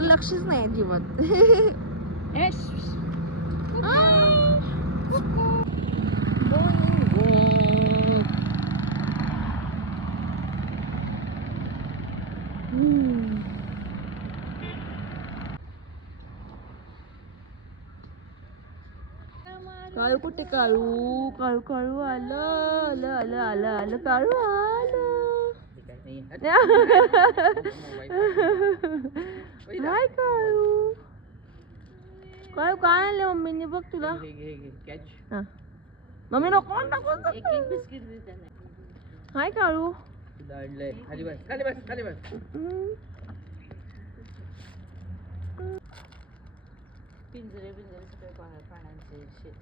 माझ्यावर लक्षच नाही अजिबात. काळू कुठे? काळू काळू काळू आलं आलं आलं आलं आलं काळू आलं. हाय काळू. काळू काय आणले मम्मीने बघ तुला. मम्मी नको बिस्किट. हाय काळू. खाली बस खाली बस खाली बस. पिंजरे सगळे प्राण्यांचे शेत.